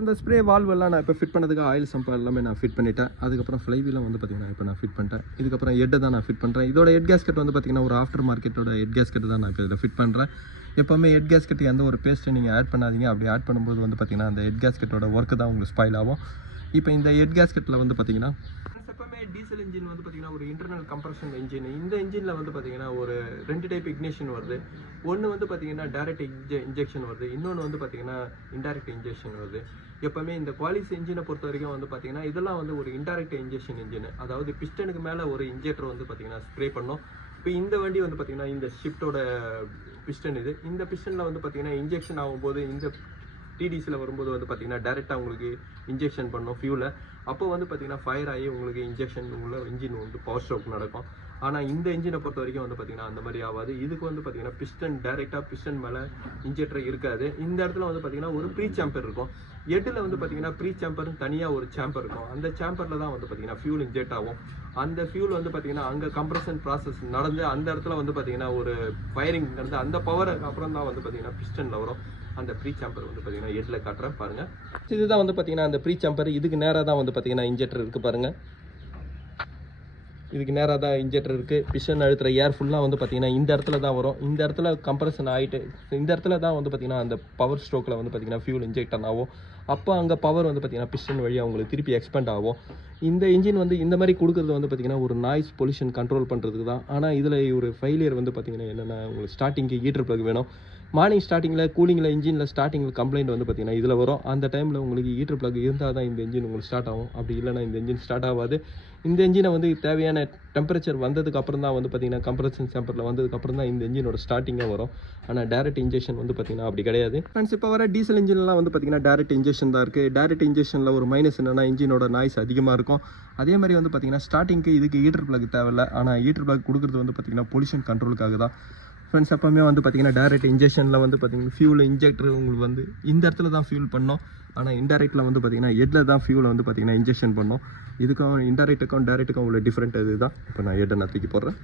அந்த ஸ்ப்ரே வால்வெல்லாம் நான் இப்போ ஃபிட் பண்ணதுக்கு ஆயில் சம்பா எல்லாமே நான் ஃபிட் பண்ணிட்டேன். அதுக்கப்புறம் ஃப்ளைவீலாம் வந்து பார்த்திங்கன்னா இப்போ நான் ஃபிட் பண்ணிட்டேன். இதுக்கப்புறம் ஹெட்டை தான் நான் ஃபிட் பண்ணுறேன். இதோட ஹெட் கேஸ்கெட் வந்து பார்த்திங்கன்னா ஒரு ஆஃப்டர் மார்க்கெட்டோட ஹெட் கேஸ்கெட் தான் நான் இப்போ இதில் ஃபிட் பண்ணுறேன். எப்போவுமே ஹெட் கேஸ்கெட் எந்த ஒரு பேஸ்ட்டை நீங்கள் ஆட் பண்ணாதீங்க. அப்படி ஆட் பண்ணும்போது வந்து பார்த்திங்கன்னா அந்த ஹெட் கேஸ்கெட்டோட ஒர்க்கு தான் உங்களுக்கு ஸ்பாயில் ஆகும். இப்போ இந்த ஹெட் கேஸ்கெட்டில் வந்து பார்த்திங்கன்னா எப்பவுமே டீசல் இன்ஜின் வந்து பார்த்திங்கன்னா ஒரு இன்டர்னல் கம்ப்ரஷன் இன்ஜின். இந்த இன்ஜினில் வந்து பார்த்திங்கன்னா ஒரு 2 டைப் இக்னிஷன் வருது. ஒன்று வந்து பார்த்திங்கன்னா டைரக்ட் இன்ஜெக்ஷன் வருது, இன்னொன்று வந்து பார்த்திங்கன்னா இன்டைரக்ட் இன்ஜெக்ஷன் வருது. எப்போவுமே இந்த குவாலிஸ் இன்ஜினை பொறுத்த வரைக்கும் வந்து பார்த்திங்கன்னா இதெல்லாம் வந்து ஒரு இன்டைரக்ட் இன்ஜெக்ஷன் இன்ஜின். அதாவது பிஸ்டனுக்கு மேலே ஒரு இன்ஜெக்டர் வந்து பார்த்திங்கன்னா ஸ்ப்ரே பண்ணோம். இப்போ இந்த வண்டி வந்து பார்த்திங்கன்னா இந்த ஷிஃப்ட்டோட பிஸ்டன் இது. இந்த பிஸ்டனில் வந்து பார்த்திங்கன்னா இன்ஜெக்ஷன் ஆகும்போது இந்த டிடிசியில் வரும்போது வந்து பார்த்திங்கன்னா டேரெக்டாக உங்களுக்கு இன்ஜெக்ஷன் பண்ணோம் ஃபியூலை. அப்போ வந்து பார்த்திங்கன்னா ஃபயர் ஆகி உங்களுக்கு இன்ஜெக்ஷன் உள்ள இன்ஜின் வந்து பவர் ஸ்ட்ரோக் நடக்கும். ஆனால் இந்த இன்ஜினை பொறுத்த வரைக்கும் வந்து பார்த்திங்கன்னா அந்த மாதிரி ஆகாது. இதுக்கு வந்து பார்த்திங்கன்னா பிஸ்டன் டேரெக்டாக பிஸ்டன் மேலே இன்ஜெக்டர் இருக்காது. இந்த இடத்துல வந்து பார்த்திங்கன்னா ஒரு ப்ரீ சாம்பர் இருக்கும். ஹெட்டில் வந்து பார்த்திங்கன்னா ப்ரீ சாம்பர்னு தனியாக ஒரு சாம்பர் இருக்கும். அந்த சாம்பரில் தான் வந்து பார்த்திங்கன்னா ஃபியூல் இன்ஜெக்ட் ஆகும். அந்த ஃபியூல் வந்து பார்த்திங்கன்னா அங்கே கம்ப்ரஷன் ப்ராசஸ் நடந்து அந்த இடத்துல வந்து பார்த்திங்கன்னா ஒரு ஃபயரிங் நடந்து அந்த பவர் அப்புறம் தான் வந்து பார்த்திங்கன்னா பிஸ்டனில் வரும். அந்த ப்ரீ சாம்பர் வந்து பார்த்திங்கன்னா ஹெட்டில் காட்டுறேன் பாருங்கள். இதுதான் வந்து பார்த்திங்கன்னா அந்த ப்ரீ சாம்பர். இதுக்கு நேராக தான் வந்து பார்த்திங்கன்னா இன்ஜெக்டர் இருக்குது பாருங்கள். இதுக்கு நேராக தான் இன்ஜெக்டர் இருக்குது. பிஸ்டன் அழுத்துற ஏர் ஃபுல்லாக வந்து பார்த்திங்கன்னா இந்த இடத்துல தான் வரும். இந்த இடத்துல கம்ப்ரஷன் ஆகிட்டு இந்த இடத்துல தான் வந்து பார்த்திங்கன்னா அந்த பவர் ஸ்ட்ரோக்கில் வந்து பார்த்திங்கன்னா ஃபியூல் இன்ஜெக்ட் ஆகும். அப்போ அங்கே பவர் வந்து பார்த்திங்கன்னா பிஸ்டன் வழியாக உங்களுக்கு திருப்பி எக்ஸ்பெண்ட் ஆகும். இந்த இன்ஜின் வந்து இந்த மாதிரி கொடுக்குறது வந்து பார்த்திங்கன்னா ஒரு நாய்ஸ் பொல்யூஷன் கண்ட்ரோல் பண்ணுறதுக்கு தான். ஆனால் இதில் ஒரு ஃபெயிலியர் வந்து பார்த்திங்கன்னா என்னென்னா உங்களுக்கு ஸ்டார்டிங்க்கு ஹீட்டர் ப்ளக் வேணும். மார்னிங் ஸ்டார்டிங்கில் கூலிங்கில் இன்ஜினில் ஸ்டார்டிங்கில் கம்ப்ளைண்ட் வந்து பார்த்திங்கன்னா இதில் வரும். அந்த டைமில் உங்களுக்கு ஹீட்டர் ப்ளக் இருந்தால் தான் இந்த இன்ஜின் உங்களுக்கு ஸ்டார்ட் ஆகும். அப்படி இல்லைனா இந்த இன்ஜின் ஸ்டார்ட் ஆகாது. இந்த இன்ஜினை வந்து தேவையான டெம்பரேச்சர் வந்ததுக்கு அப்புறம் தான் வந்து பார்த்திங்கன்னா கம்ப்ரஷன் சாம்பரில் வந்ததுக்கப்புறம் தான் இந்த இன்ஜினோட ஸ்டார்டிங்காக வரும். ஆனால் டேரக்ட் இன்ஜெக்ஷன் வந்து பார்த்திங்கன்னா அப்படி கிடையாது. ஃப்ரெண்ட்ஸ், இப்போ வர டீசல் இன்ஜின்லாம் வந்து பார்த்திங்கன்னா டேரக்ட் இன்ஜெக்ஷன் தான் இருக்குது. டேரக்ட் இன்ஜெக்ஷனில் ஒரு மைனஸ் என்னென்னா இன்ஜினோட நாய்ஸ் அதிகமாக இருக்கும். அதே மாதிரி வந்து பார்த்திங்கன்னா ஸ்டார்டிங்க்கு இதுக்கு ஹீட்டர் ப்ளக் தேவையில்லை. ஆனால் ஹீட்டர் ப்ளக் கொடுக்குறது வந்து பார்த்திங்கன்னா பொல்யூஷன் கண்ட்ரோலுக்காக தான். ஃப்ரெண்ட்ஸ், எப்போவுமே வந்து பார்த்திங்கன்னா டேரக்ட் இன்ஜெக்ஷனில் வந்து பார்த்திங்கன்னா ஃபியூல் இன்ஜெக்டர் உங்களுக்கு வந்து இந்த இடத்துல தான் ஃபியூல் பண்ணோம். ஆனால் இன்டெரக்டில் வந்து பார்த்திங்கன்னா ஹெட்டில் தான் ஃபியூலை வந்து பார்த்திங்கன்னா இன்ஜெக்ஷன் பண்ணோம். இதுக்கும் இன்டெரக்ட்டுக்கும் டேரெக்ட்டுக்கும் உள்ள டிஃப்ரெண்ட் இது தான். இப்போ நான் ஹெட்டை நான் தூக்கி போடுறேன்.